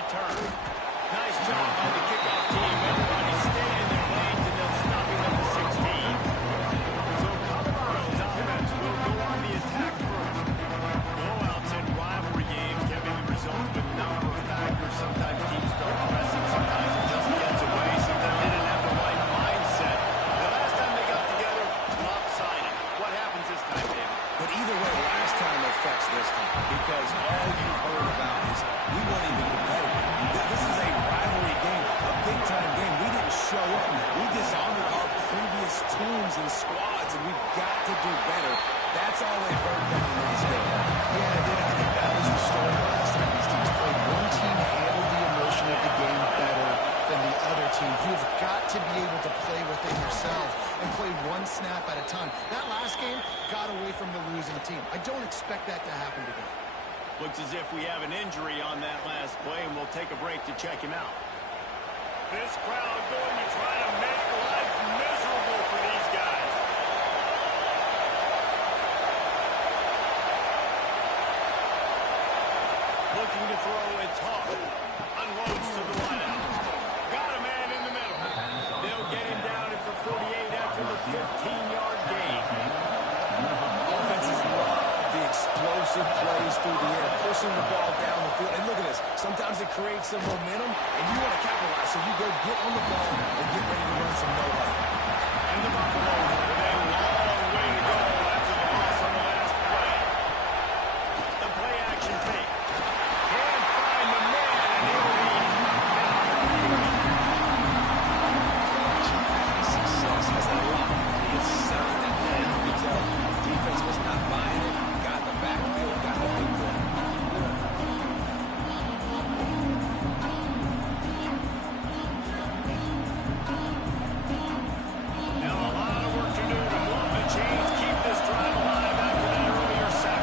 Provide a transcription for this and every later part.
return. Nice job by the kickoff team. Everybody's staying in their lanes, and they'll stop him at the 16. So Colorado's offense will go on the attack first. Blowouts in rivalry games can be the result of a number of factors. Sometimes teams start pressing, sometimes it just gets away, sometimes they didn't have the right mindset. The last time they got together, lopsided. What happens this time, David? But either way, last time affects this time, because all you've heard about is we weren't even competitive. This is a rivalry game, a big-time game. We didn't show up. We dishonored our previous teams and squads, and we've got to do better. That's all they've heard going into this game. Yeah, I think that was the story last time these teams played. One team handled the emotion of the game better than the other team. You've got to be able to play within yourself and play one snap at a time. That last game got away from the losing team. I don't expect that to happen today. Looks as if we have an injury on that last play, and we'll take a break to check him out. This crowd going to try to make life miserable for these guys. Looking to throw, it's Hawk. Unloads to the wideout. Got a man in the middle. They'll get him down at the 48 after the 15-yard gain. Offenses love the explosive plays through the air, pushing the ball down the field. And look at this. Sometimes it creates some momentum, and you want to capitalize. So you go get on the ball and get ready to run some no-huddle. And the Buffaloes with a long way to go after the loss on the last play. The play action fake. Can't find the man, and he'll be knocked down at the 40. Success has a lot to be settled that man. You can tell defense was not buying it. Got in the backfield, got the big play. Now a lot of work to do to move the chains, keep this drive alive after that earlier sack.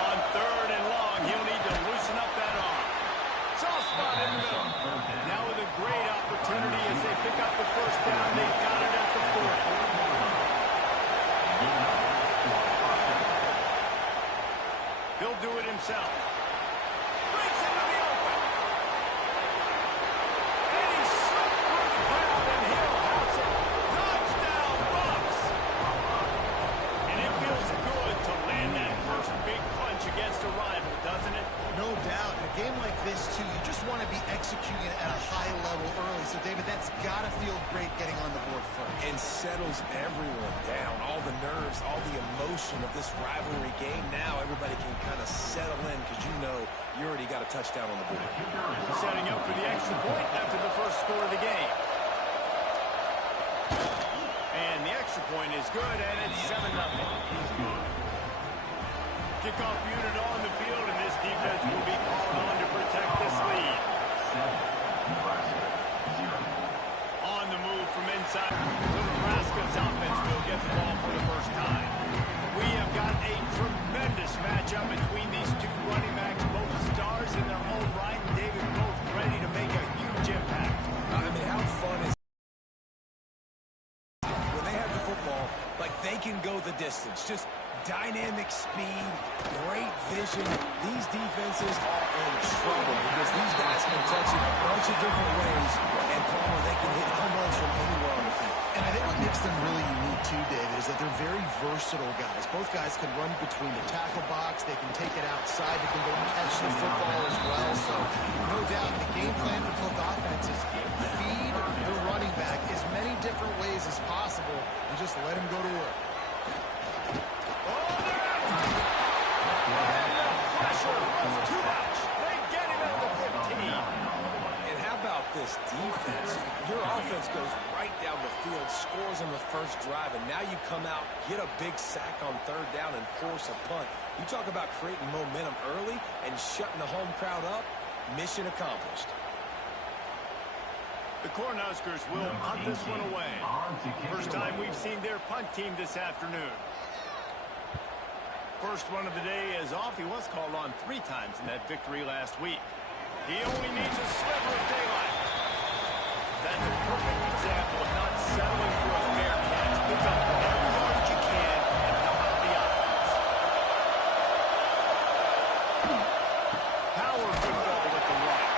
On 3rd and long, he'll need to loosen up that arm. Soft spot in the middle. Now with a great opportunity as they pick up the first down, they've got it at the 40. He'll do it himself. Breaks into the open. And he's slipped through the crowd, and he'll house it. Touchdown, Bucks! And it feels good to land that first big punch against a rival, doesn't it? No doubt. In a game like this, too, you just want to be executing it at a high level early. So, David, that's got to feel great getting on the board first. And settles everyone down. All the nerves, all the emotion of this rivalry game. Now everybody can kind of settle in because you know you already got a touchdown on the board. Setting up for the extra point after the first score of the game. And the extra point is good, and it's 7-0. Kickoff unit on the field, and this defense will be called on to protect this lead. On the move from inside. So Nebraska's offense will get the ball for the first time. We have got a tremendous matchup between these two running backs, both stars in their own right, and David both ready to make a huge impact. I mean, how fun is it when they have the football, like they can go the distance. Just dynamic speed, great vision. These defenses are in trouble because these guys can touch it a bunch of different ways, and Palmer, they can hit home runs from anywhere on the field. And I think what makes them really unique, too, David, is that they're very versatile guys. Both guys can run between the tackle box. They can take it outside. They can go catch the football as well. So, no doubt, the game plan for both offenses, feed the running back as many different ways as possible and just let him go to work. Pressure was too much. They get him at the 15. And how about this defense? Your offense goes right down the field, scores on the first drive, and now you come out, get a big sack on 3rd down, and force a punt. You talk about creating momentum early and shutting the home crowd up. Mission accomplished. The Cornhuskers will punt this one away. First time we've seen their punt team this afternoon. First one of the day is off. He was called on 3 times in that victory last week. He only needs a sliver of daylight. That's a perfect example of not settling for a fair catch. Pick up every yard you can and help out the offense. Power football with the run.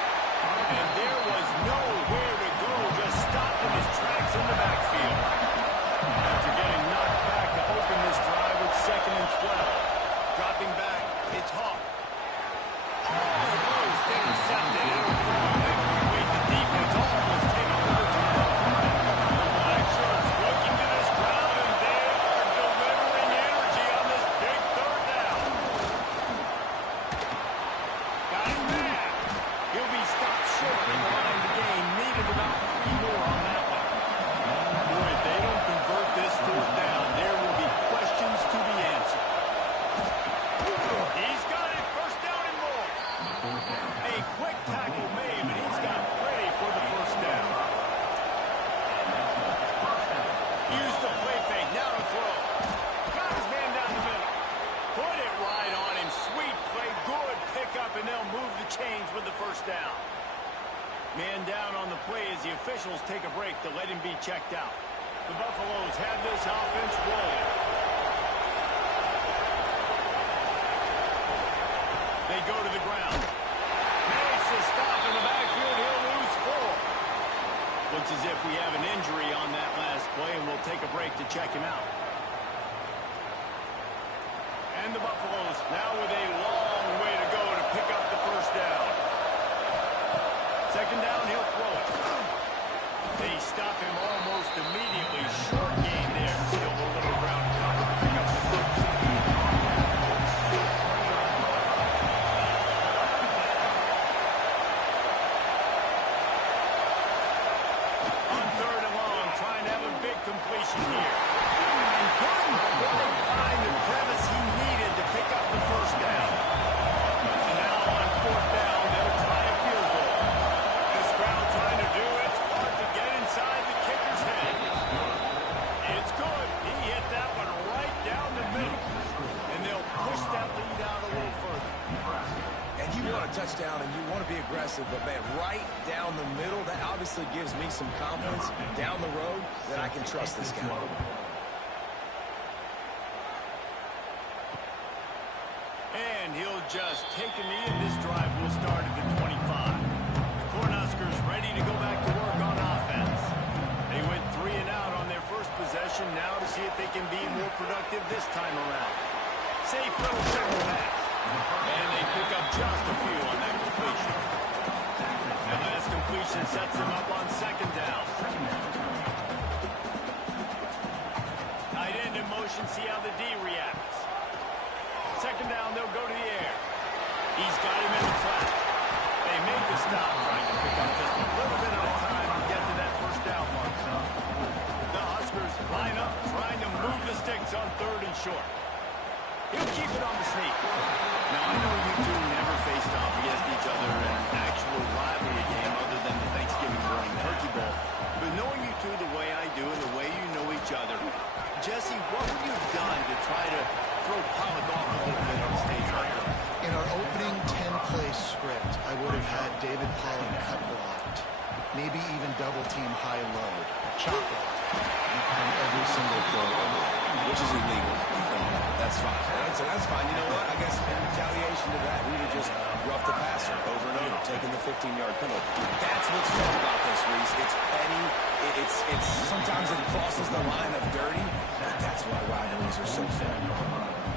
take a break to let him be checked out. The Buffaloes have this offense rolling. They go to the ground. Makes a stop in the backfield. He'll lose 4. Looks as if we have an injury on that last play, and we'll take a break to check him out. And the Buffaloes now with a long way to go to pick up the first down. Second down, he'll throw it. They stop him almost immediately. Short gain there. Still a little ground cover to pick up the first. On third and long, trying to have a big completion here. And couldn't quite find the crevice he needed to pick up the first down. And now on fourth down, they'll try a field goal. This crowd trying to do it. Hard to get inside the kicker's head. It's good. He hit that one right down the middle. And they'll push that lead out a little further. And you want a touchdown and you want to be aggressive, but, man, right down the middle, that obviously gives me some confidence down the road that I can trust this guy. And he'll just take a knee, and this drive will start at the 25. The Cornhuskers ready to go back to work on offense. They went 3 and out on their first possession, now to see if they can be more productive this time around. Safe little shovel pass. And they pick up just a few on that completion. That last completion sets them up on second down. Tight end in motion, see how the D reacts. Second down, they'll go to the air. He's got him in the flat. They make the stop, trying to pick up just a little bit at a time to get to that first down mark. The Huskers line up, trying to move the sticks on third and short. He'll keep it on the sneak. Now, I know you two never faced off against each other in an actual rivalry game other than the Thanksgiving morning Turkey Bowl. But knowing you two the way I do and the way you know each other, Jesse, what would you have done to try to throw Pollock off a little bit on the stage right now? In our opening 10-play script, I would have had David Pollock cut blocked, maybe even double-team high-low, chop block on every single play. Which is illegal. That's fine. That's fine. You know what? I guess in retaliation to that, we would just rough the passer over and over, taking the 15-yard penalty. That's what's fun about this, Reese. It's petty. It's sometimes it crosses the line of dirty, but that's why rivalries are so fun.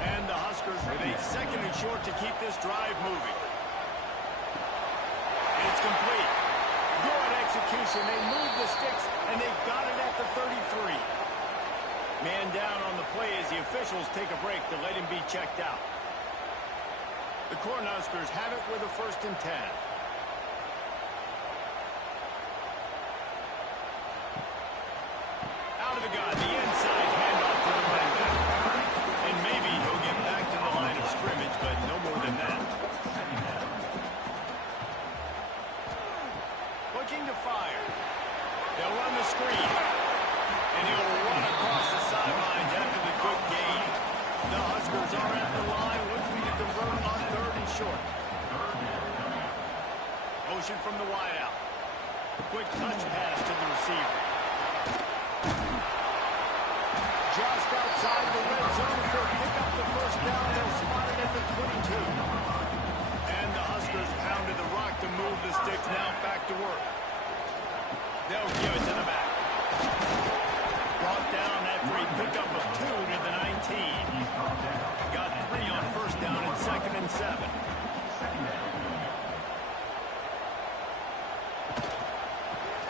And the Huskers with a second and short to keep this drive moving. It's complete. Good execution. They move the sticks, and they've got it at the 33. Man down on the play as the officials take a break to let him be checked out. The Cornhuskers have it with a 1st and 10. Out of the gun, the inside handoff to the running back. And maybe he'll get back to the line of scrimmage, but no more than that. Looking to fire. They'll run the screen. And he'll run across the sidelines after the good gain. The Huskers are at the line, looking to convert on third and short. Motion from the wideout. Quick touch pass to the receiver. Just outside the red zone for pick up the first down. They'll spot it at the 22. And the Huskers pounded the rock to move the sticks. Now back to work. They'll give it to the back. Brought down after a pickup of 2 to the 19. Got 3 on first down and 2nd and 7.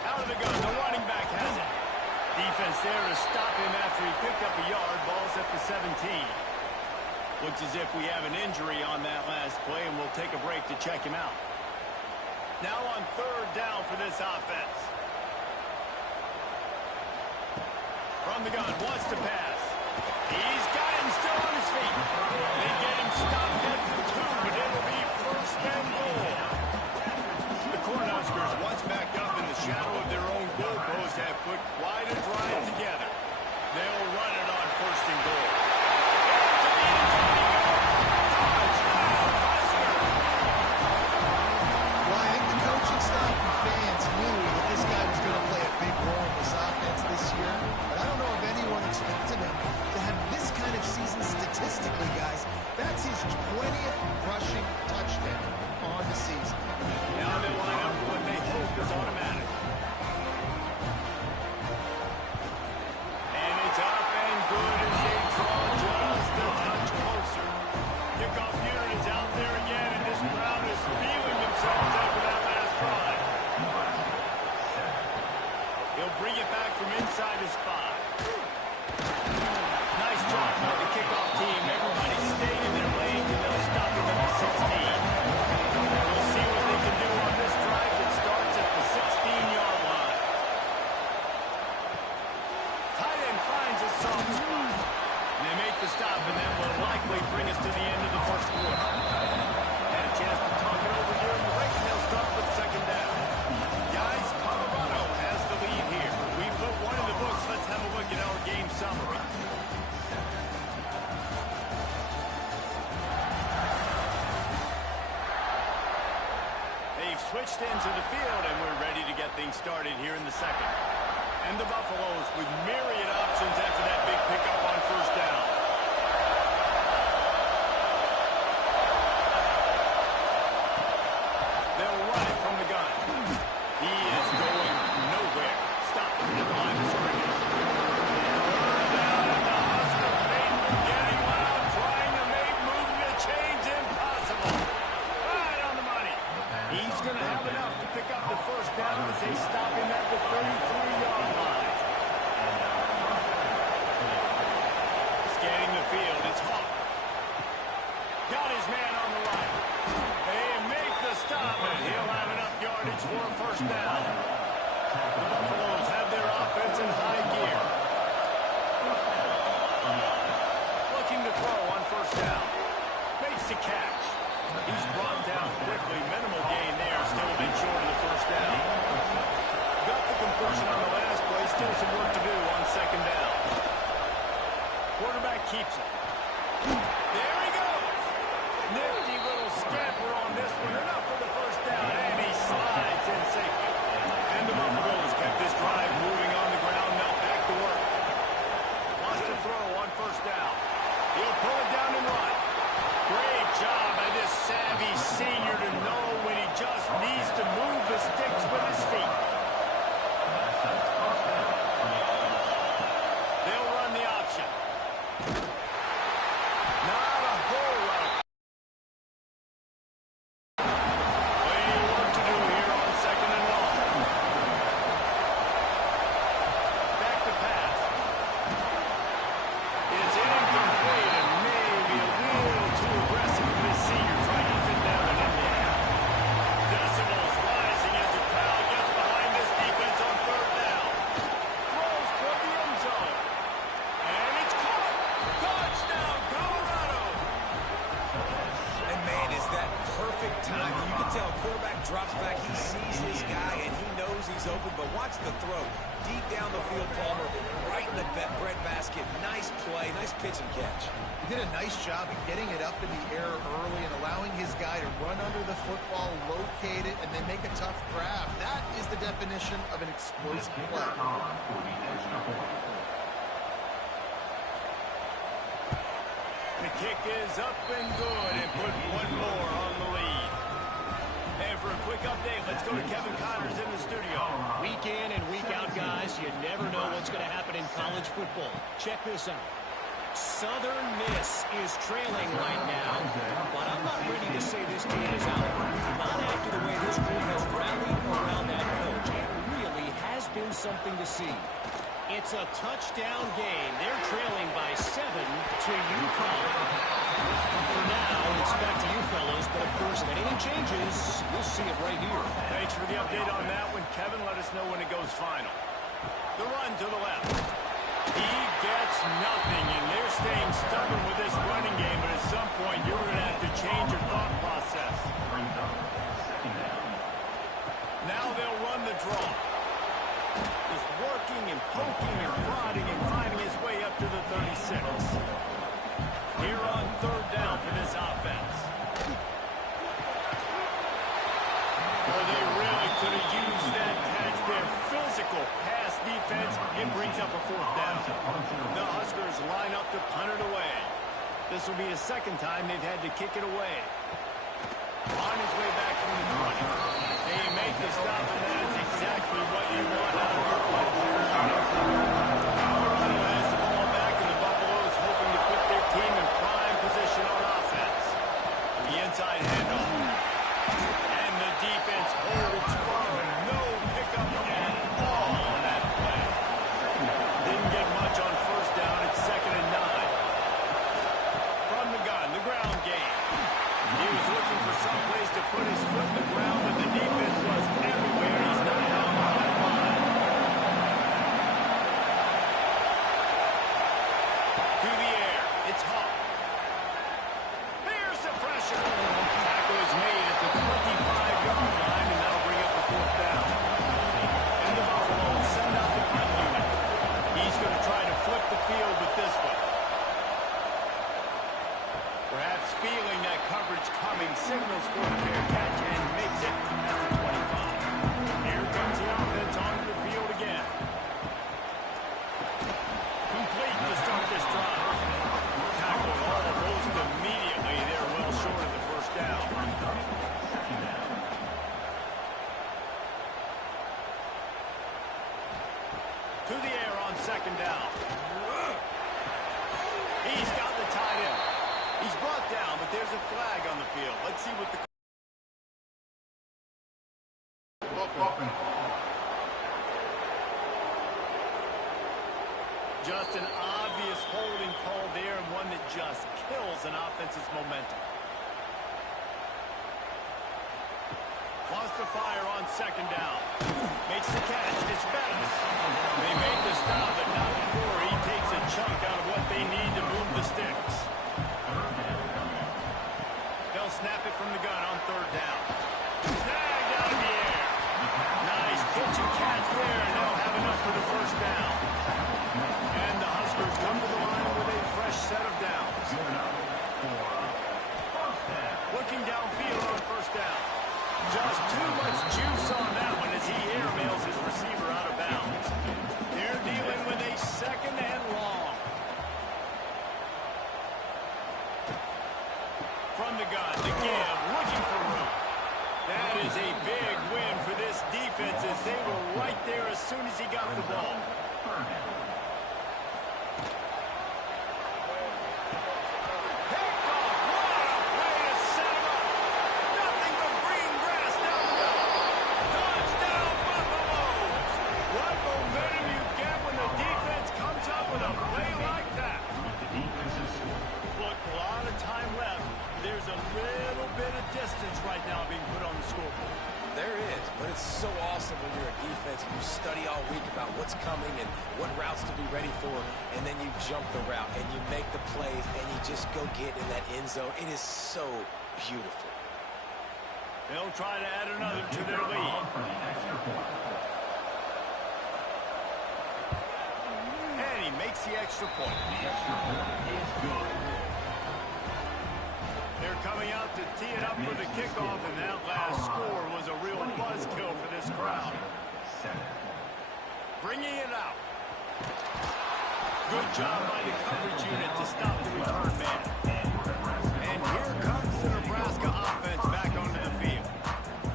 Out of the gun, the running back has it. Defense there to stop him after he picked up a yard. Ball's at the 17. Looks as if we have an injury on that last play, and we'll take a break to check him out. Now on third down for this offense. From the gun, wants to pass. He's got him still on his feet. They get him stopped at the 2, but it'll be 1st and goal. The Cornhuskers, once back up in the shadow of their own goalpost, have put quite a drive together. They'll run it on 1st and goal. Well, I think the coaching staff and fans knew that this guy was going to play a big soft spot. And they make the stop, and that will likely bring us to the end of the first quarter. Had a chance to talk it over during the break, and they'll start with second down. Guys, Colorado has the lead here. We put one in the books. Let's have a look at our game summary. They've switched ends of the field, and we're ready to get things started here in the second. And the Buffaloes with myriad options after that big pickup on first down. They'll run it from the gun. He is going nowhere. Stop at the line of scrimmage. Down at the Husker faithful getting loud, trying to make movement change impossible. Right on the money. He's going to have enough to pick up the first down as they stop him at the 33-yard line. Scanning the field, it's Hawk. Got his man on the right. They make the stop, and he'll have enough yardage for a first down. The Buffaloes have their offense in high gear. Looking to throw on first down. Makes the catch. He's brought down quickly. Minimal gain there. Still a bit short of the first down. Got the completion on the last play. Still some work to do on second down. Quarterback keeps it. There he goes. Nifty little scamper on this one. Enough for the first down. And he slides in safely. And the Buffaloes kept this drive moving on the ground. Now back to work. Wants to throw on first down. He'll pull it down and run. Great job by this savvy senior to know when he just needs to move the sticks with his feet. They'll run the option. Not a whole lot. Plenty of work to do here on second and long. Back to pass. It's incomplete and maybe a little too aggressive for this senior trying to fit down and in the air. Decibels rising as the crowd gets behind this defense on third down. Throws toward the end zone. And it's caught. Touchdown, Colorado. And man, is that perfect timing. You can tell quarterback drops back. He sees his guy, and he knows he's open. But watch the throw. Deep down the field, Palmer. Right in the breadbasket. Nice play. Nice pitch and catch. He did a nice job of getting it up in the air early and allowing his guy to run under the football, locate it, and then make a tough grab. That is the definition of an explosive play. The kick is up and good and put one more on the lead. And for a quick update, let's go to Kevin Connors in the studio. Week in and week out, guys, you never know what's going to happen in college football. Check this out. Southern Miss is trailing right now, but I'm not ready to say this team is out. Not after the way this group has rallied around that coach. It really has been something to see. It's a touchdown game. They're trailing by 7 to UConn. For now, it's back to you fellows, but of course, if anything changes, you'll see it right here. Thanks for the update on that one, Kevin. Let us know when it goes final. The run to the left. He gets nothing, and they're staying stubborn with this running game, but at some point, you're going to have to change your thought process. Now they'll run the draw. Just working and poking and prodding and finding his way up to the 36. Here on third down for this offense. Well, they really could have used that catch there. Physical pass defense. It brings up a fourth down. The Huskers line up to punt it away. This will be the second time they've had to kick it away. On his way back from the 20. They make the stop, and that is exactly what you want out of your play. Colorado has the ball back, and the Buffaloes hoping to put their team in prime position on offense. The inside handoff. And the defense holds firm. No pickup at all on that play. Didn't get much on first down. It's 2nd and 9. From the gun, the ground game. He was looking for some place to put his foot in the ground, but the defense was everywhere. He's not down the high line. Let's see what the... Just an obvious holding call there, and one that just kills an offense's momentum. Wants to fire on second down. Makes the catch. It's Bettis. They make the stop, but not before he takes a chunk out of what they need to move the sticks. They'll snap it from the gun on third down. Snagged out of the air. Nice pitch and catch there, and they'll have enough for the first down. And the Huskers come to the line with a fresh set of downs. Looking downfield on first down. Just too much juice on that one as he airmails his receiver out of bounds. They're dealing with a second and long. From the gun, the give, looking for room. That is a big win for this defense as they were right there as soon as he got the ball. So awesome when you're a defense and you study all week about what's coming and what routes to be ready for, and then you jump the route and you make the plays and you just go get in that end zone. It is so beautiful. They'll try to add another to their lead. And he makes the extra point. They're coming out to tee it up for the kickoff, and that last score was a real buzzkill for this crowd. Bringing it out. Good job by the coverage unit to stop the return man. And here comes the Nebraska offense back onto the field.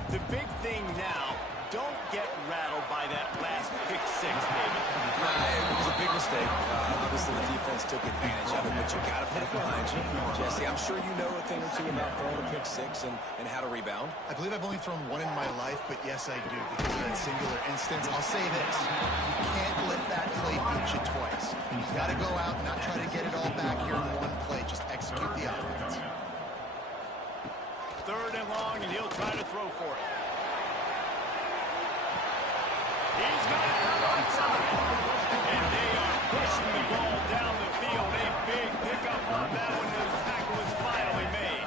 The big thing now, don't get rattled by that last pick six, David. It was a big mistake. Obviously, the defense took advantage of it, but you got to put it behind you. Jesse, I'm sure you know a thing or two about throwing a pick six and how to rebound. I believe I've only thrown one in my life, but yes, I do, because of that singular instance. I'll say this. You can't let that play beat you twice. You've got to go out and not try to get it all back here in one play. Just execute the offense. Third and long, and he'll try to throw for it. He's got it from outside. And they are pushing the ball down the field. A big pickup on that one. The tackle was finally made.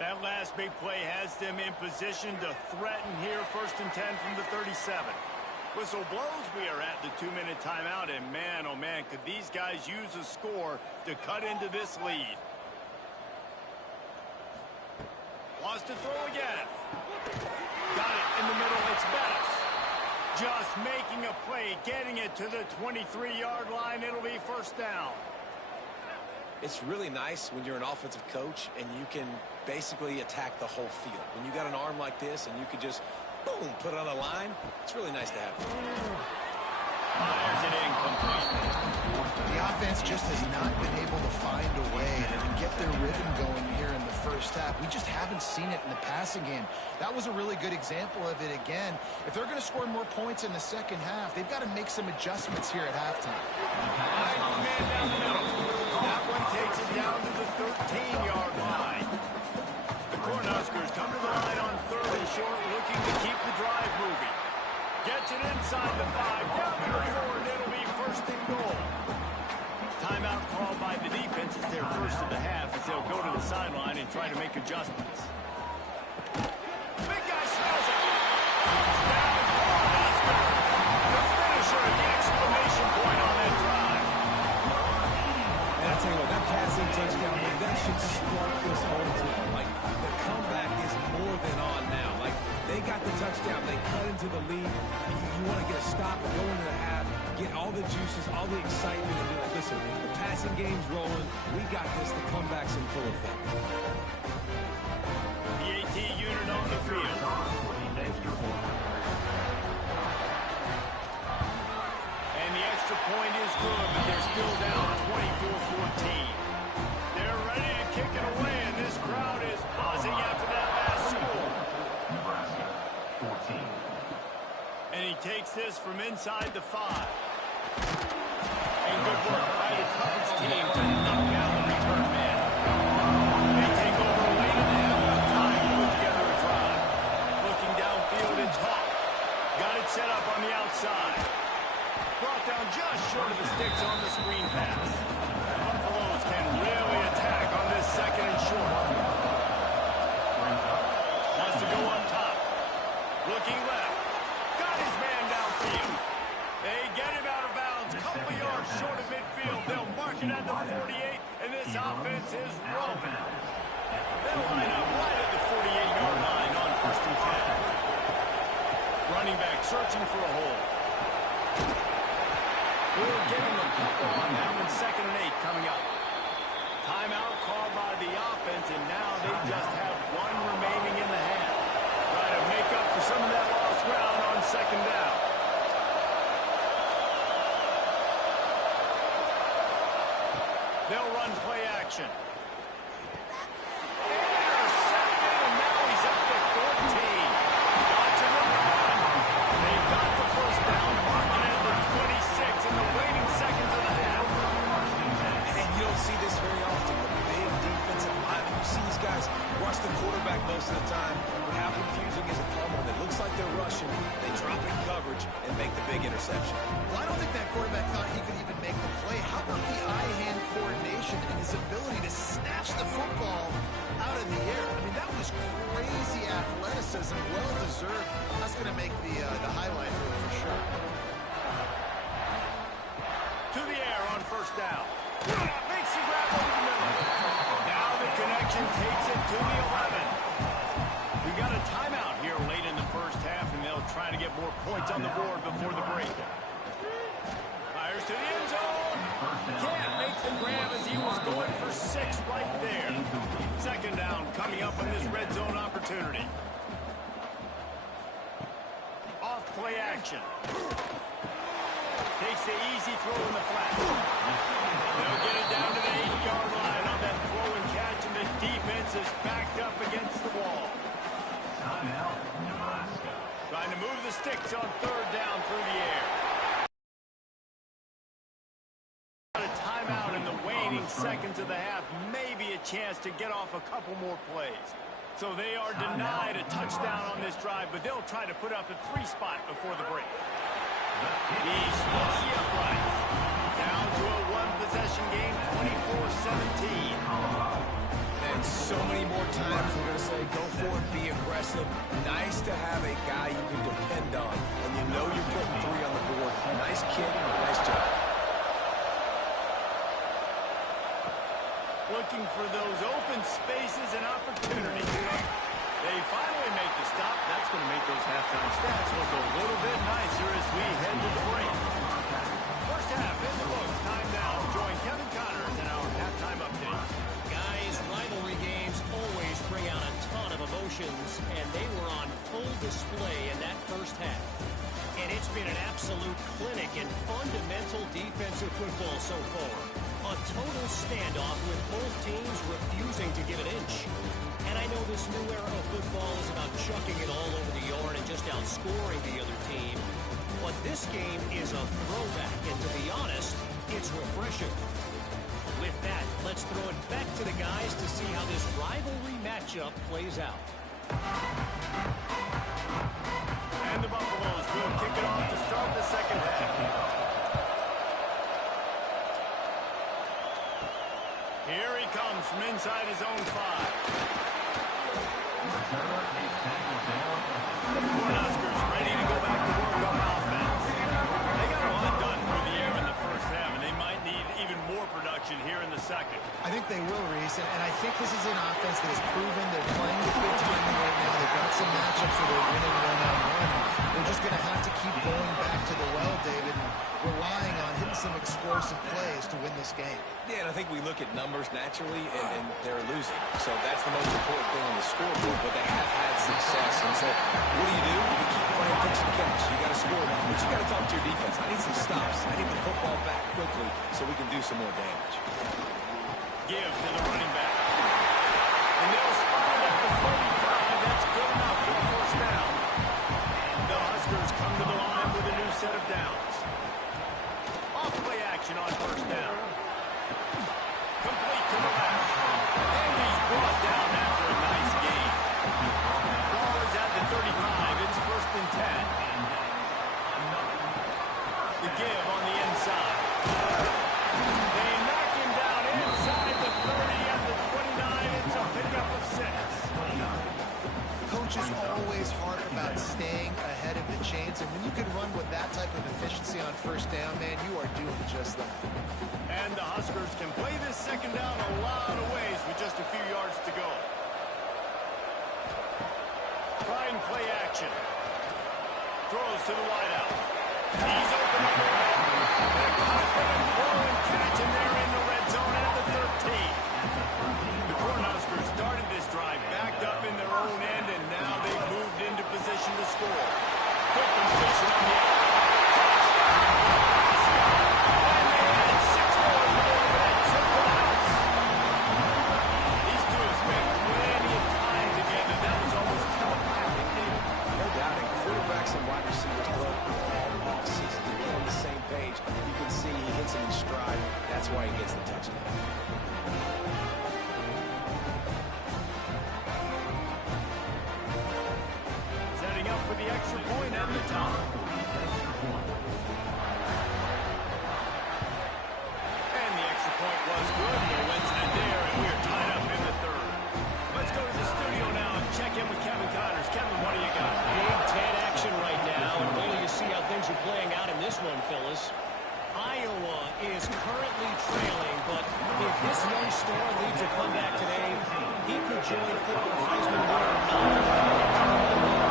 That last big play has them in position to threaten here. 1st and 10 from the 37. Whistle blows. We are at the 2-minute timeout, and man, oh man, could these guys use a score to cut into this lead. Wants to throw again. Got it in the middle. It's Bettis. Just making a play, getting it to the 23-yard line. It'll be first down. It's really nice when you're an offensive coach and you can basically attack the whole field. When you got an arm like this and you can just, boom, put it on a line, it's really nice to have. Fires it incomplete. The offense just has not been able to find a way to get their rhythm going here in the first half. We just haven't seen it in the passing game. That was a really good example of it again. If they're going to score more points in the second half, they've got to make some adjustments here at halftime. Man down the middle. That one takes it down to the 13-yard line. The Cornhuskers come to the line on 3rd and short, looking to keep the drive moving. Gets it inside the 5, down to the 4, and it'll be 1st and goal. Timeout called by the defense. It's their first of the half as they'll go to the sideline and try to make adjustments. Big guy smells it. Down Cornhusker. The finisher at the exclamation point on that drive. And I tell you what, that passing touchdown, man, that should spark this whole team. Like, the comeback is more than on now. Like, they got the touchdown. They cut into the lead. You want to get a stop and go into the half, get all this the juices, all the excitement, and be like, listen, the passing game's rolling. We got this. The comeback's in full effect. The AT unit on the field. And the extra point is good, but they're still down 24-14. They're ready to kick it away, and this crowd is buzzing after that last score. Nebraska, 14. And he takes this from inside the 5. And good work by the coverage team to knock down the return man. They take over late in the half time to put together a drive. Looking downfield, it's Hawk. Got it set up on the outside. Brought down just short of the sticks on the screen pass. The Buffaloes can really attack on this second and short. Wants to go up top. Looking left. Got his man downfield. They get him out of bounds. Couple yards short of midfield. They'll mark it at the 48, and this offense is rolling. They'll line up right at the 48-yard line on 1st and 10. Running back searching for a hole. We'll give him a couple on that one. 2nd and 8 coming up. Timeout called by the offense, and now they just have one remaining in the half. Trying to make up for some of that lost ground on 2nd down. They'll run play action. Intercepted, and now he's up to 14. Watching him run. They've got the first down, marking at the 26 in the waiting seconds of the half. And you don't see this very often. The big defensive linemen, you see these guys rush the quarterback most of the time. But how confusing is it when it looks like they're rushing, they drop in coverage and make the big interception. Well, I don't think that quarterback thought he could even make the play. How about the eye-hand coordination and his ability to snatch the football out of the air? I mean, that was crazy athleticism, well-deserved. That's going to make the highlight reel for sure. To the air on 1st down. Makes the grab over the middle. Now the connection takes it to the 11. We've got a timeout here late in the first half, and they'll try to get more points on the board before the break. Fires to the end zone. Can't make the grab as he was going for 6 right there. 2nd down coming up on this red zone opportunity. Off play action. Takes the easy throw in the flat. They'll get it down to the 8-yard line on that throw and catch, and the defense is backed up against the wall. Timeout, Nebraska. Trying to move the sticks on 3rd down through the air. Got a timeout in the waning seconds of the half. Maybe a chance to get off a couple more plays. So they are denied a touchdown on this drive, but they'll try to put up a 3 spot before the break. He's splits the uprights. Down to a 1-possession game, 24-17. And so many more times we're going to say, go for it, be aggressive. Nice to have a guy you can depend on, and you know you're putting 3 on the board. Nice kid, nice job. Looking for those open spaces and opportunities. They finally make the stop. That's going to make those halftime stats look a little bit nicer as we head to the break. First half in the books. Time now. Join Kevin Connors in our halftime update. Guys, rivalry games always bring out a ton of emotions, and they were on full display in that first half. And it's been an absolute clinic in fundamental defensive football so far. A total standoff with both teams refusing to give an inch. And I know this new era of football is about chucking it all over the yard and just outscoring the other team. But this game is a throwback, and to be honest, it's refreshing. With that, let's throw it back to the guys to see how this rivalry matchup plays out. And the Buffaloes will kick it off to start the second half. Here he comes from inside his own 5. Cornhuskers ready to go back to work on offense. They got a lot done through the air in the first half, and they might need even more production here in the second. I think they will, Reese, and I think this is an offense that has proven they're playing with good timing right now. They've got some matchups where they're winning one-on-one. They're just going to have to keep going back to the well, David, and relying on explosive plays to win this game. Yeah, and I think we look at numbers naturally, and they're losing. So that's the most important thing on the scoreboard, but they have had success. And so what do? You keep playing pitch and catch. You got to score, but you got to talk to your defense. I need some stops. I need the football back quickly so we can do some more damage. Give to the running back. And they'll spot it at the 35. That's good enough for a first down. The Huskers come to the line with a new set of downs. Off play action on first down. Complete to the left. And he's brought down after a nice gain. Ball is at the 35. It's first and 10. The give on the inside. They knock him down inside the 30 at the 29. It's a pickup of 6. Coach is always hard about staying ahead of the chains, and when you can run with that type of efficiency on first down, man, you are doing just that. And the Huskers can play this second down a lot of ways with just a few yards to go. Trying play action. Throws to the wideout. He's open on the right. A confident throw and catch, and they're in the red zone at the 13. The Cornhuskers started this drive backed up in their own end, and now they've moved into position to score. Quick completion on the out. And they had 6 more to go, but it took the house. These two have spent plenty of time together. That was almost telepathic. No doubt, and quarterbacks and wide receivers love all offseason to be on the same page. You can see he hits him in stride. That's why he gets the touchdown. Setting up for the extra point at the top. And the extra point was good. No incident there, and we are tied up in the third. Let's go to the studio now and check in with Kevin Connors. Kevin, what do you got? Big 10 action right now, and wait till you see how things are playing out in this one, Phyllis. Iowa is currently trailing, but if this young star leads a comeback today, he could join former Heisman winner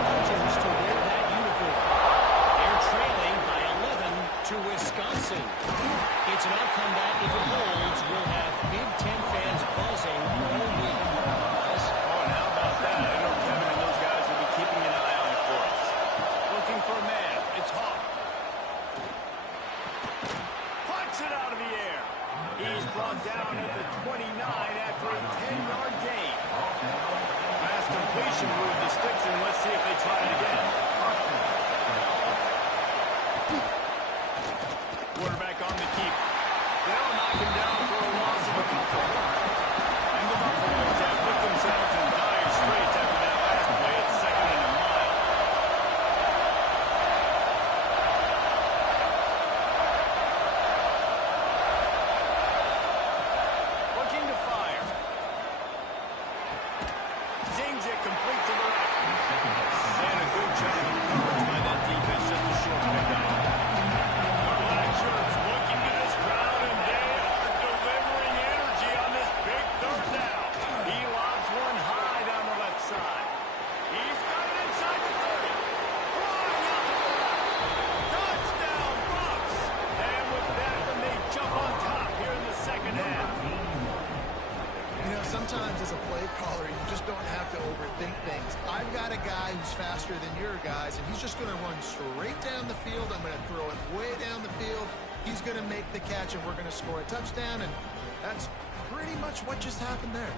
legends to wear that uniform. They're trailing by 11 to Wisconsin. It's an outcome that, if it holds, will have Big Ten fans buzzing all week. Oh, and how about that? I know Kevin and those guys will be keeping an eye on it for us. Looking for a man. It's Hawk. Puts it out of the air. He's brought down at the 29 after a 10-yard gain. Last completion moved the sticks, and let's see if they try it again. Quarterback on the keep. They'll knock him down for a loss of a couple. And the Buffaloes have put themselves in dire straits after that last play. It's second and a mile. Looking to fire. Zings it complete to the right. And a good job of coverage by that defense. Just a short pickup. The black shirts looking to this crowd, and they are delivering energy on this big third down. He lobs one high down the left side. He's got it inside the 30. Flying out to the left. Touchdown, Bucks. And with that one, they jump on top here in the second half. You know, sometimes as a play caller, you just don't have to overthink things. I've got a guy who's faster than your guys, and he's just going to run straight down the field. I'm going to throw it way down the field. He's going to make the catch, and we're going to score a touchdown, and that's pretty much what just happened there.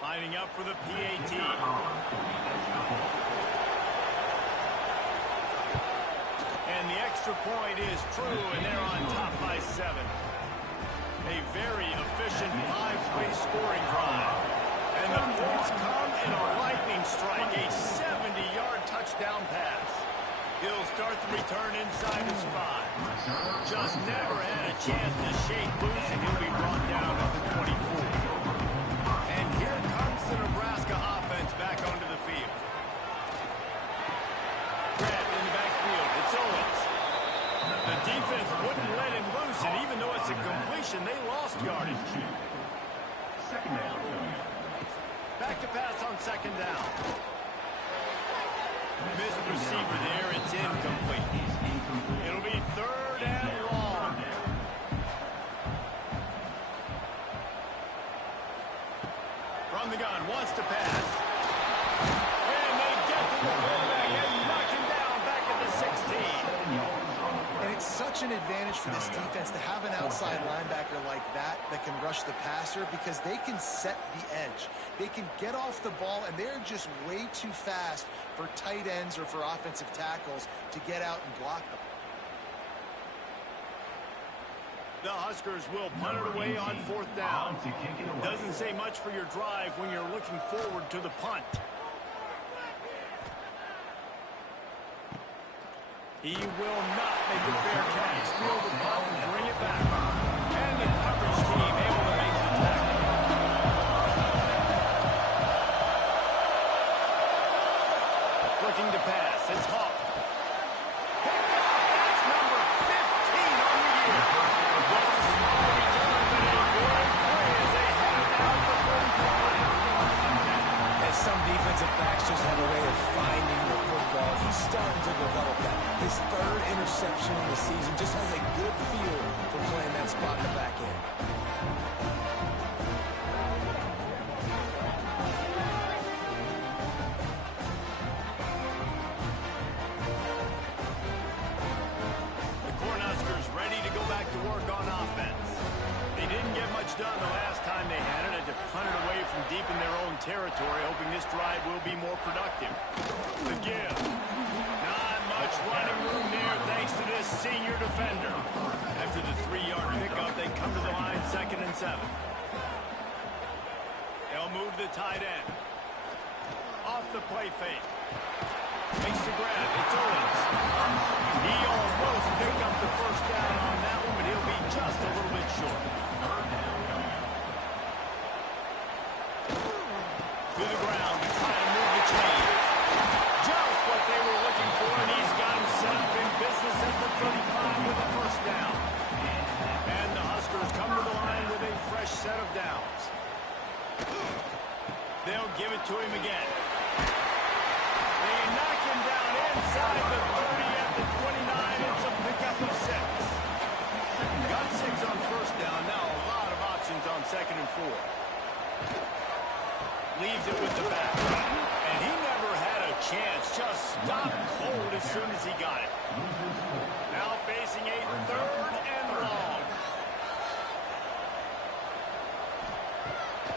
Lining up for the PAT. And the extra point is true, and they're on top by 7. A very efficient 5-play scoring drive. And the points come in a lightning strike, a 70-yard touchdown pass. He'll start the return inside his 5. Just never had a chance to shake loose, and he'll be brought down at the 24. And here comes the Nebraska offense back onto the field. Grabbed in the backfield. It's Owens. The defense wouldn't let him loose, and even though it's a completion, they lost yardage. Back to pass on second down. Missed receiver there. It's incomplete. the gun, wants to pass. And they get to the quarterback and knock him down back at the 16. And it's such an advantage for this defense to have an outside linebacker like that can rush the passer because they can set the edge. They can get off the ball, and they're just way too fast for tight ends or for offensive tackles to get out and block them. The Huskers will punt it away on 4th down. Doesn't say much for your drive when you're looking forward to the punt. He will not make a fair catch. Field the punt and bring it back. And the coverage team able to make the tackle. Looking to pass. It's Hawk. Picked off. That's number 15 on the year. Just a small return, but a good play as they head out the 45. And some defensive backs just have a way of finding the football. He's starting to develop that. His 3rd interception of the season just has a good feel for playing that spot in the back end. The Cornhuskers ready to go back to work on offense. They didn't get much done the last time they had it. Had to punt it away from deep in their own territory, hoping this drive will be more productive. The give. Not much running room there thanks to this senior defender. After the 3-yard pickup, they come to the line 2nd and 7. They'll move the tight end. Off the play fake. Makes the grab. It's Owens. He almost picked up the 1st down on that one, but he'll be just a little bit short. To the ground to try to move the chains. Just what they were looking for, and he's got him set up in business at the 35 with a 1st down. And the Huskers come to the line with a fresh set of downs. They'll give it to him again. They knock him down inside the 30 at the 29. It's a pickup of 6. Got 6 on 1st down. Now a lot of options on 2nd and 4. Leaves it with the back. And he never had a chance. Just stopped cold as soon as he got it. Now facing a 3rd and long.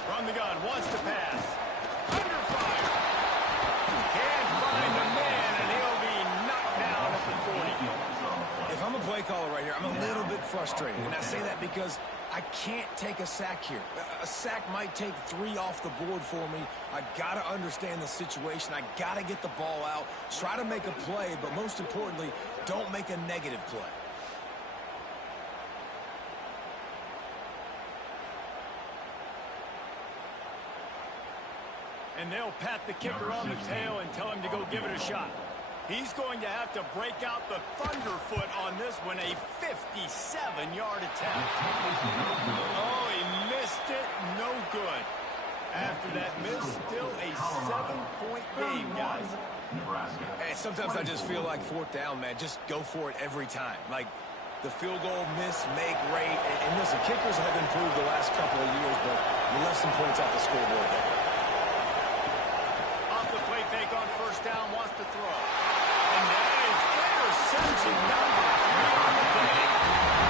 From the gun, wants to pass. Under fire. Can't find a man, and he'll be knocked down at the 40. If I'm a play caller right here, I'm a little bit frustrated. And I say that because I can't take a sack here. A sack might take 3 off the board for me. I got to understand the situation. I got to get the ball out, try to make a play, but most importantly, don't make a negative play. And they'll pat the kicker on the tail and tell him to go give it a shot. He's going to have to break out the thunderfoot on this one, a 57-yard attempt. Oh, he missed it. No good. After that miss, still a 7-point game, guys. Hey, sometimes I just feel like 4th down, man. Just go for it every time. Like the field goal, miss, make, rate. And listen, kickers have improved the last couple of years, but we left some points off the scoreboard there. Off the play fake on 1st down, wants to throw. And that is interception number 3 on the day.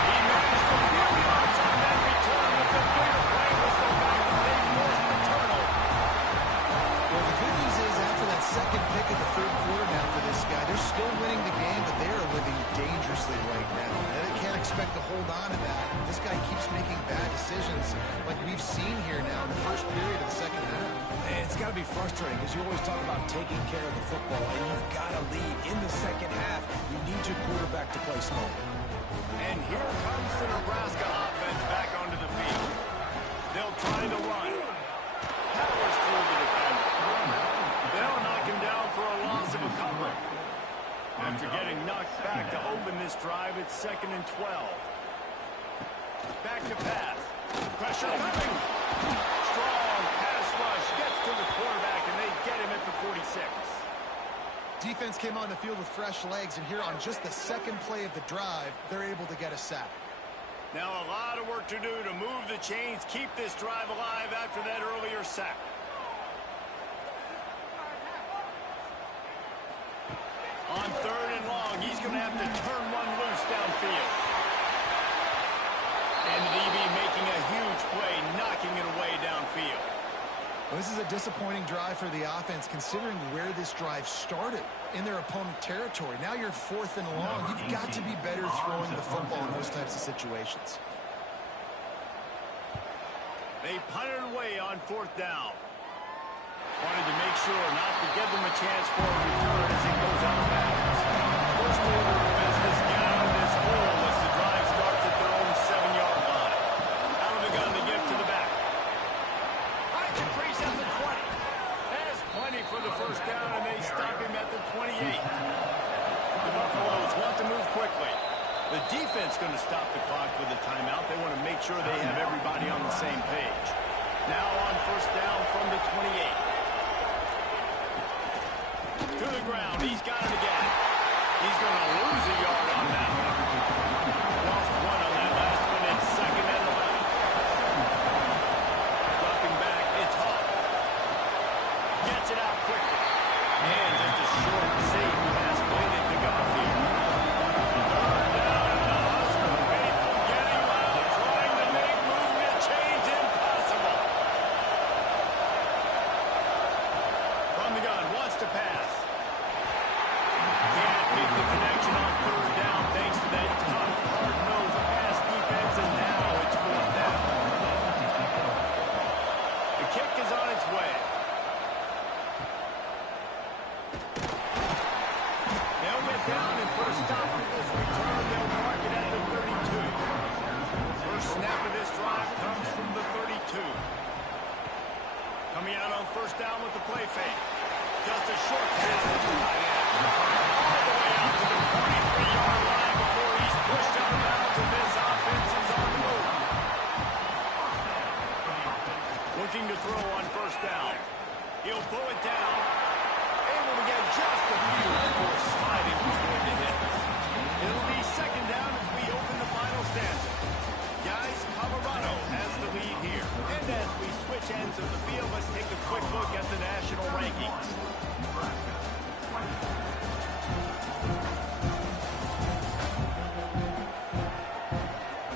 He managed to few yards on that return, but the bigger play was the fact that they forced the turnover. Well, the good news is after that 2nd pick of the 3rd quarter now for this guy, they're still winning the game, but they are living dangerously right now. They can't expect to hold on to that. This guy keeps making bad decisions like we've seen here now in the 1st period of the 2nd half. And it's got to be frustrating because you always talk about taking care of the football, and you've got to lead in the 2nd half. You need your quarterback to play smart. And here comes the Nebraska offense back onto the field. They'll try the run. Powers through the defender. They'll knock him down for a loss of a couple. After getting knocked back to open this drive, it's 2nd and 12. Back to pass. Pressure coming. Strong pass rush gets to the quarterback, and they get him at the 46. Defense came on the field with fresh legs, and here on just the 2nd play of the drive, they're able to get a sack. Now a lot of work to do to move the chains, keep this drive alive after that earlier sack. On 3rd and long, he's going to have to turn one loose downfield. And the DB making a huge play, knocking it away downfield. Well, this is a disappointing drive for the offense, considering where this drive started, in their opponent territory. Now you're 4th and long. You've got to be better throwing the football in those types of situations. They punted away on 4th down. Wanted to make sure not to give them a chance for a return as it goes out of bounds. First order of business, get out of this hole as the drive starts at their own 7-yard line. Out of the gun to give to the back. High increase at the 20. Has plenty for the first down, and they stop him at the 28. The Buffaloes want to move quickly. The defense going to stop the clock with a timeout. They want to make sure they have everybody on the same page. Now on first down from the 28. To the ground. He's got it again. He's going to lose a yard on that one. Lost one on that last one. It's 2nd and 11. Dropping back. It's Hawk. Gets it out quickly. And just a short safety pass played into Garfield. 3rd down and the Husker faithful getting loud. Trying to make movement change impossible. From the gun. Wants to pass. Can't make the connection on 3rd down thanks to that tough, hard-nosed pass defense, and now it's 4th down. The kick is on its way. They'll get down and put a stop to this return. They'll mark it at the 32. First snap of this drive comes from the 32. Coming out on first down with the play fake. Just a short pass to the tight end. All the way out to the 43-yard line before he's pushed out of bounds, and this offense is on the move. Looking to throw on first down. He'll pull it down. Able to get just a few before sliding was going to hit. It'll be 2nd down as we open the final stanza. Guys, Colorado has the lead here. And as we switch ends of the field, let's take a quick look at the national rankings.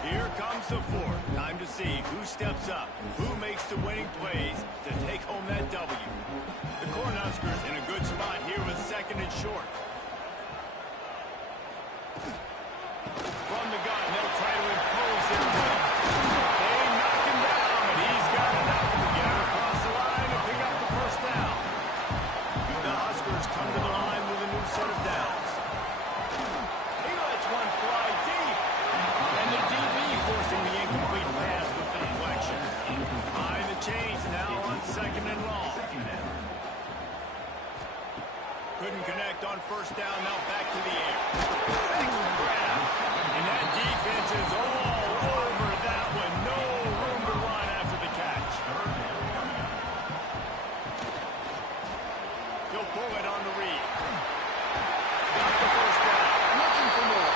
Here comes the 4th. Time to see who steps up, who makes the winning plays to take home that W. The Cornhuskers in a good spot here with 2nd and short. From the gun, they'll try to impose their will. They knock him down, and he's got enough to get it across the line and pick up the first down. The Huskers come to the line with a new set of downs. He lets one fly deep. And the DB forcing the incomplete pass with the deflection. Behind the chains now on 2nd and long. Couldn't connect on first down, now back to the air. Thanks for grab. And that defense is all over that one. No room to run after the catch. He'll pull it on the read. Got the first down. Looking for more.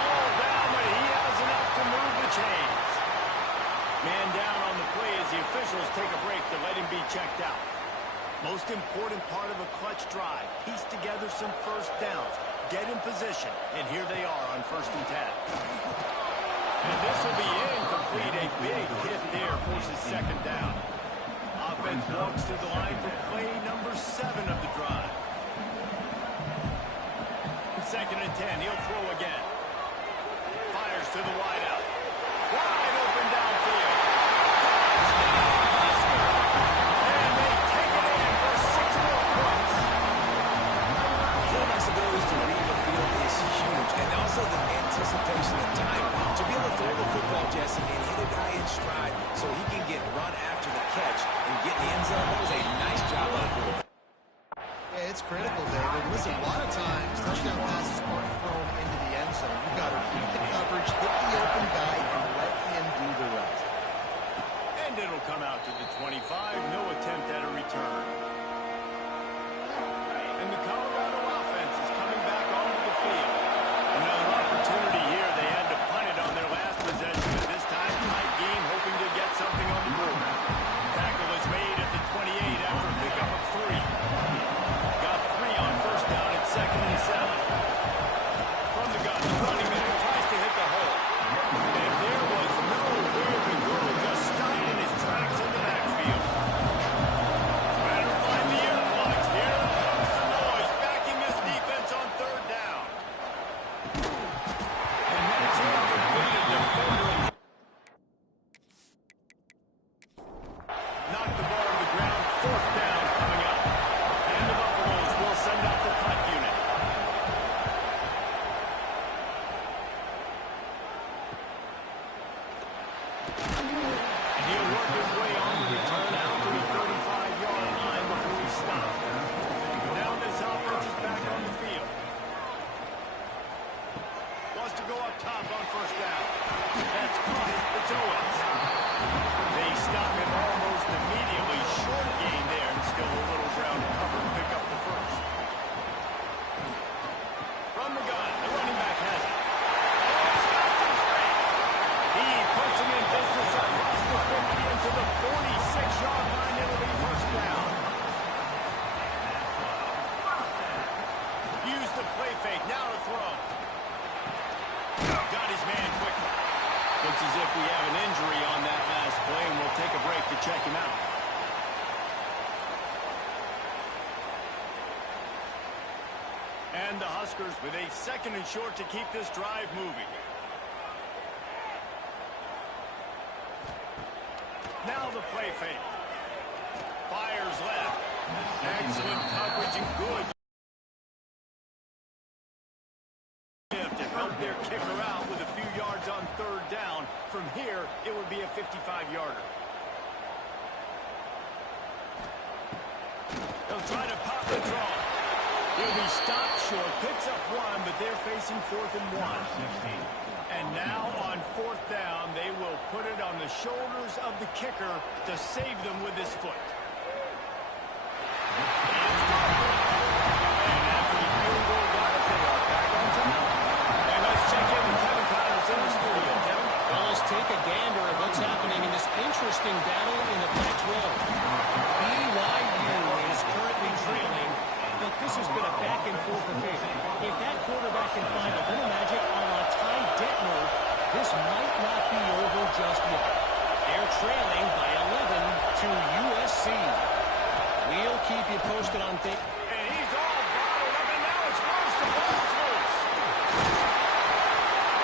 All down, but he has enough to move the chains. Man down on the play as the officials take a break to let him be checked out. Most important part of a clutch drive. Piece together some first downs. Get in position. And here they are on 1st and 10. And this will be incomplete. A big hit there forces 2nd down. Offense walks to the line for play number 7 of the drive. 2nd and 10. He'll throw again. Fires to the wideout. Wide open downfield. And also the anticipation of time to be able to throw the football, Jesse, and hit a guy in stride so he can get run after the catch and get in the end zone. That was a nice job on the quarterback. Yeah, it's critical, David. Listen, a lot of times touchdown passes aren't thrown into the end zone. You've got to read the coverage, hit the open guy, and let him do the rest. And it'll come out to the 25. No attempt at a return. And the Colorado offense is coming back onto the field. Another opportunity here. They had to punt it on their last possession. At this time, tight game, hoping to get something on the board. Tackle is made at the 28 after a pickup of 3. Got 3 on first down at 2nd and 7. Looks as if we have an injury on that last play, and we'll take a break to check him out. And the Huskers with a 2nd and short to keep this drive moving. Now the play fake. Fires left. Excellent coverage and good to help their kicker out with a few yards on 3rd down. From here, it would be a 55-yarder. They'll try to pop the draw. He'll be stopped short, picks up 1, but they're facing 4th and 1. And now on 4th down, they will put it on the shoulders of the kicker to save them with his foot. And after the field goal, they are back on time. And let's check in with Kevin Connors in the studio. Kevin? Well, let's take a gander at what's happening in this interesting battle in the Pac-12. BYU is currently trailing, but this has been a back-and-forth affair. If that quarterback can find a little magic a la Ty Detmer, this might not be over just yet. They're trailing by 11 to USC. We'll keep you posted on things. And he's all bottled up, and now it's loose. The ball's loose.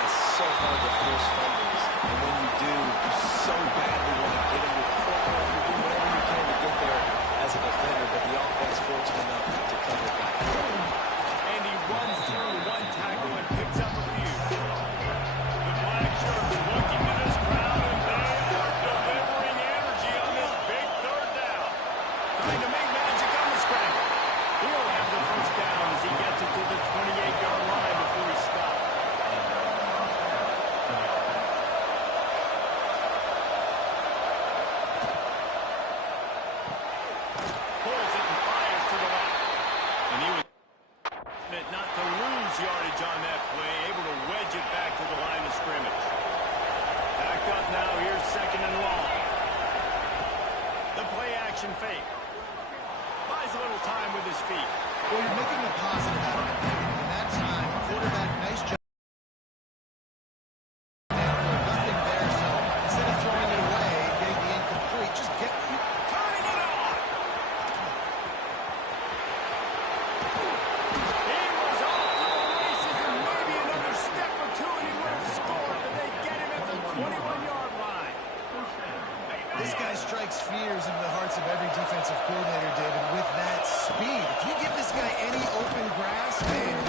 It's so hard to force fumbles. And when you do, you so badly want to get him with football. You do whatever you can to get there as a defender, but the offense fortunate enough to cover it back. And he runs through 1 tackle and picks up a few. The Black Shirts looking to this crowd, and they are delivering energy on this big 3rd down. Trying to make magic on the scramble. He'll have the 1st down as he gets it to the 28-yard line before he stops. Pulls it and fires to the left. And he was not to lose yardage on that play, able to wedge it back to the line of scrimmage. Backed up now, here's 2nd and long. The play action fake. Buys a little time with his feet. Well, you're making a positive out of it. And that time, quarterback, nice job. Nothing there, so instead of throwing it away, getting the incomplete, just get Turning it on! He was off to the races, and maybe another step or two, and he would have scored, but they get him at the 21-yard line. This guy strikes fears into the hearts of every defensive coordinator, David, with that speed. If you give this guy any open grass, man,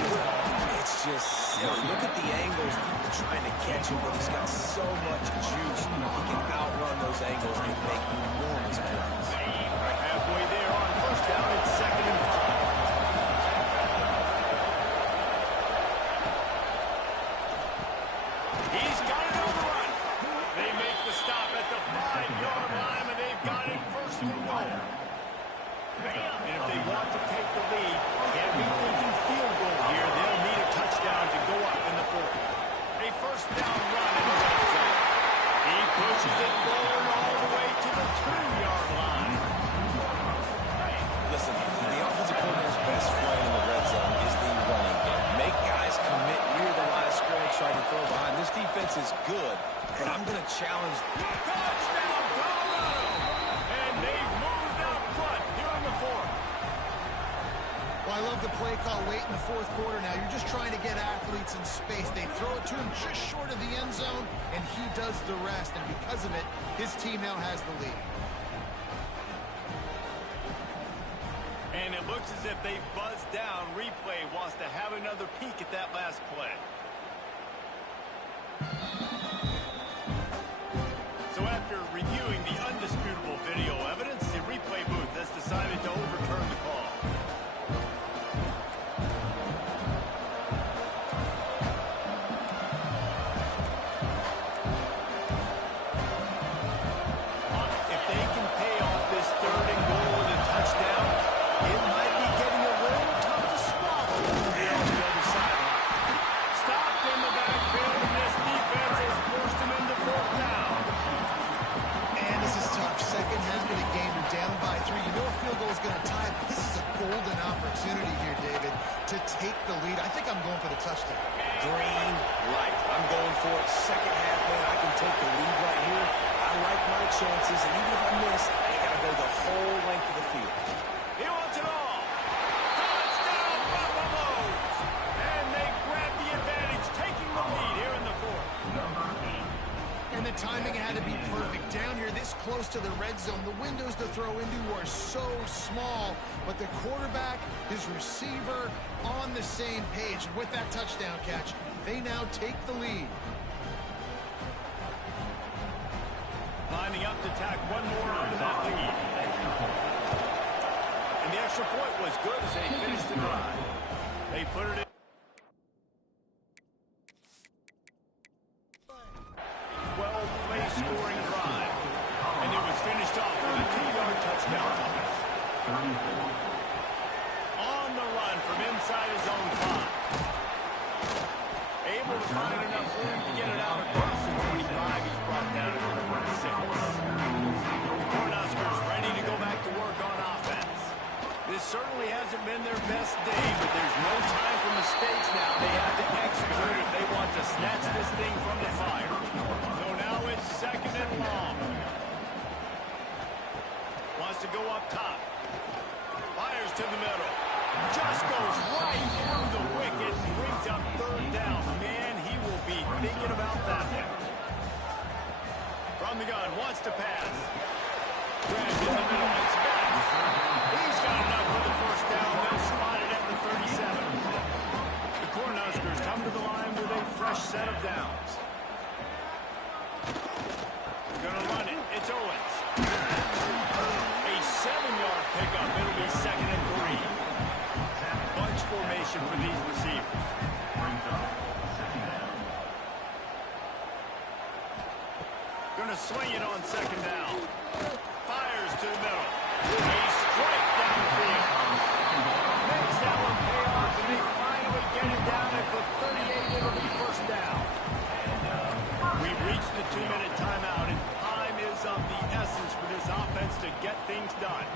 It's just silly. Look at the angles people trying to catch him, but he's got so much juice. He can outrun those angles and make enormous plays. Halfway there on 1st down, it's 2nd and 5. He's got it on the run. They make the stop at the 5-yard line, and they've got it 1st and goal. And if they want to take the lead, can't be thinking field goal here. They'll need a touchdown to go up in the 4th. A 1st down run in the red zone. He pushes it forward all the way to the 2-yard line. Listen, the offensive coordinator's best friend in the red zone is the running game. Make guys commit near the line of scrimmage so I can throw behind. This defense is good, but I'm going to challenge. Touchdown, Colorado! And they've moved out front here in the 4th. Well, I love the play call late in the 4th quarter now. You're just trying to get athletes in space. They throw it to him just short of the end zone, and he does the rest. And because of it, his team now has the lead. And it looks as if they've buzzed down. Replay wants to have another peek at that last play. So after reviewing the undisputable video evidence, the replay booth has decided to overturn the call. If they can pay off this 3rd and goal with a touchdown, it might be getting a little tough to swallow over here on the other sideline. Stopped in the backfield, and this defense opportunity here, David, to take the lead. I think I'm going for the touchdown. Green light. I'm going for it. Second half, man, I can take the lead right here. I like my chances, and even if I miss, I ain't got to go the whole length of the field. He wants it all. Touchdown, Buffaloes! And they grab the advantage, taking the lead here in the fourth. And the timing had to be perfect. Down here this close to the red zone, the windows to throw into are so small, but the quarterback, his receiver, on the same page. And with that touchdown catch, they now take the lead. Lining up to tack one more onto that lead. And the extra point was good as they finished the drive. They put it in. 12-play scoring drive. And it was finished off with a 2-yard touchdown toss. On the run from inside his own 5. Able to find enough room to get it out across the 25. He's brought down to the 26. The Cornhuskers ready to go back to work on offense. This certainly hasn't been their best day, but there's no time for mistakes now. They have to execute if they want to snatch this thing from the fire. So now it's second and long. Wants to go up top. Fires to the middle. Just goes right through the wicket and brings up third down. Man, he will be thinking about that one. From the gun, wants to pass. Grabbed in the middle, it's back. He's got enough for the first down. They'll spot it at the 37. The Cornhuskers come to the line with a fresh set of downs. Gonna run it. It's Owens. A 7-yard pickup. It'll be second and 3. Bunch formation for these receivers. Gonna swing it on second down. Fires to the middle. A strike downfield. Makes that one pay off, and they finally get it down at the 38. It'll be first down. We've reached the 2-minute timeout, and time is of the essence for this offense to get things done.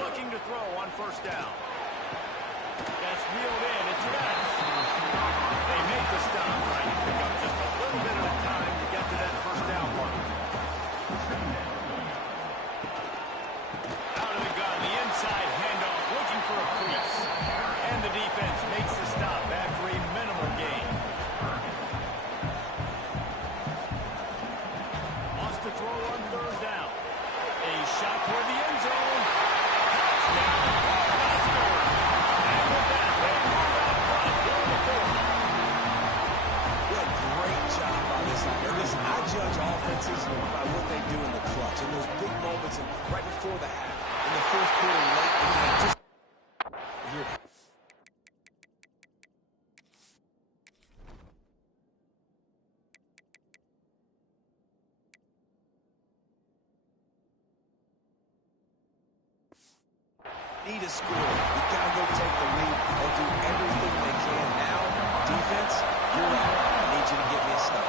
Looking to throw on first down. That's reeled in. It's Betts. They make the stop, trying to pick up just a little bit of time to get to that first down mark. Out of the gun, the inside handoff, looking for a crease. And the defense makes the stop after a minimal gain. Wants to throw on third down. A shot toward the end zone. Touchdown, Cornhuskers! And with that, they move out front here in the fourth. What a great job by this offense. Listen, I judge offenses by what they do in the clutch. In those big moments and right before the half. In the fourth quarter, late in the game. Just here. Need a score. You gotta go take the lead and do everything they can now. Defense, you're up. I need you to get me a stop.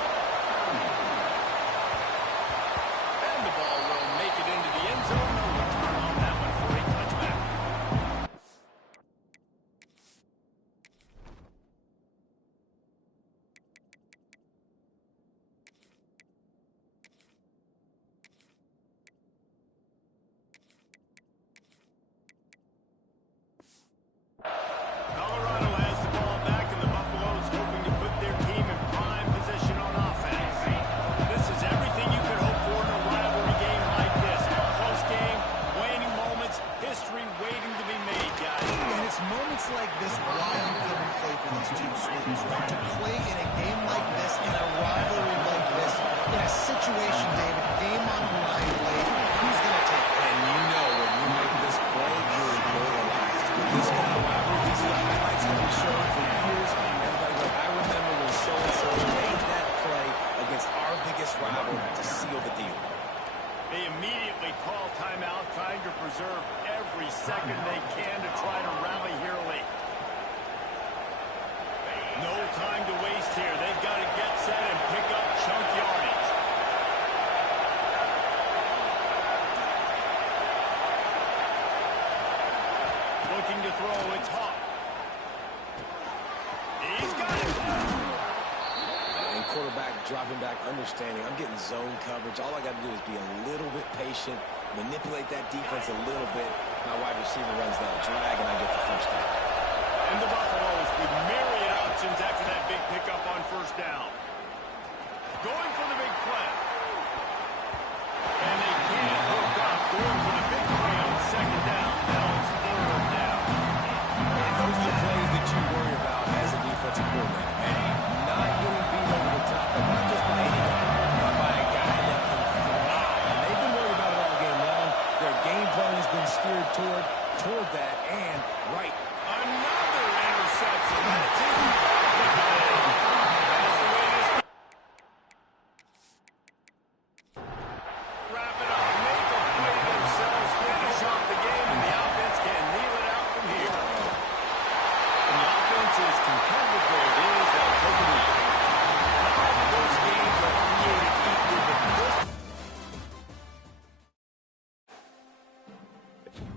And the ball will make it into the end zone. No return on that one for a touchback. Colorado has the ball back, and the Buffaloes hoping to put their team in prime position on offense. This is everything you could hope for in a rivalry game like this. A close game, waning moments, history waiting to be made, guys. And it's moments like this why you couldn't play for these two schools, right? To play in a game like this, in a rivalry like this, in a situation, David, game on the line played, who's going to take it? And you know when you make this play, you're immortalized. With this kind of rivalry, these are the highlights that we show for years. Everybody goes, I remember when so-and-so made that play against our biggest rival to seal the deal. They immediately call timeout, trying to preserve every second they can to try to rally here late. No time to waste here. They've got to get set and pick up chunk yardage. throw. It's Hawk. He's got it. And quarterback dropping back, understanding I'm getting zone coverage. All I got to do is be a little bit patient, manipulate that defense a little bit. My wide receiver runs that drag, and I get the first down. And the Buffaloes with myriad options after that big pickup on first down. Going for the big play. And they can't hook up. Going for the big play on second down. Now it's third down. And those are the plays that you worry about as a defensive coordinator. And not getting beat over the top, but not just by any guy, but by a guy that can fly. And they've been worried about it all game long. Their game plan has been steered toward that, and right. Another interception. That's his